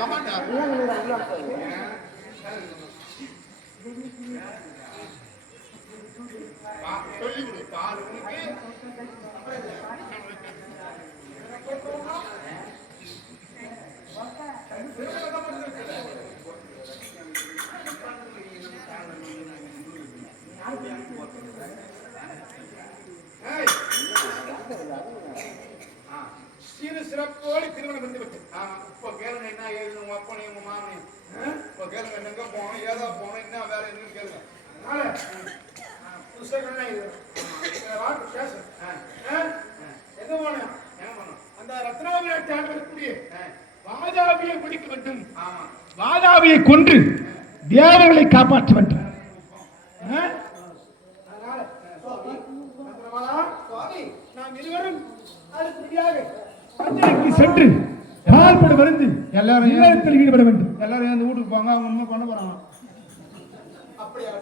ஆமாண்டா சொல்லி கொடு பால் உனக்கு சிறு சிறப்போடு திருமணம் வந்து விட்டு இப்போ கேளுங்க என்ன ஏது உங்க அப்பனையும் உங்க மாமனையும் இப்போ கேளுங்க எங்க போனோம் ஏதோ போனோம் என்ன வேலை என்னன்னு கேளுங்க அதனால புத்தகம்லாம் இது வாட்டு பேச எங்க போனோம் எங்க போனோம் அந்த ரத்னாவில தேடக்கூடிய வாதாபியை பிடிக்க வேண்டும் வாதாபியை கொன்று தேவர்களை காப்பாற்ற வேண்டும் நாம் இருவரும் சென்று பால்பட மருந்து எல்லாரும் ஈடுபட வேண்டும். எல்லாரும் வீட்டுக்கு போங்க அவங்க பண்ண போறாங்க அப்படியா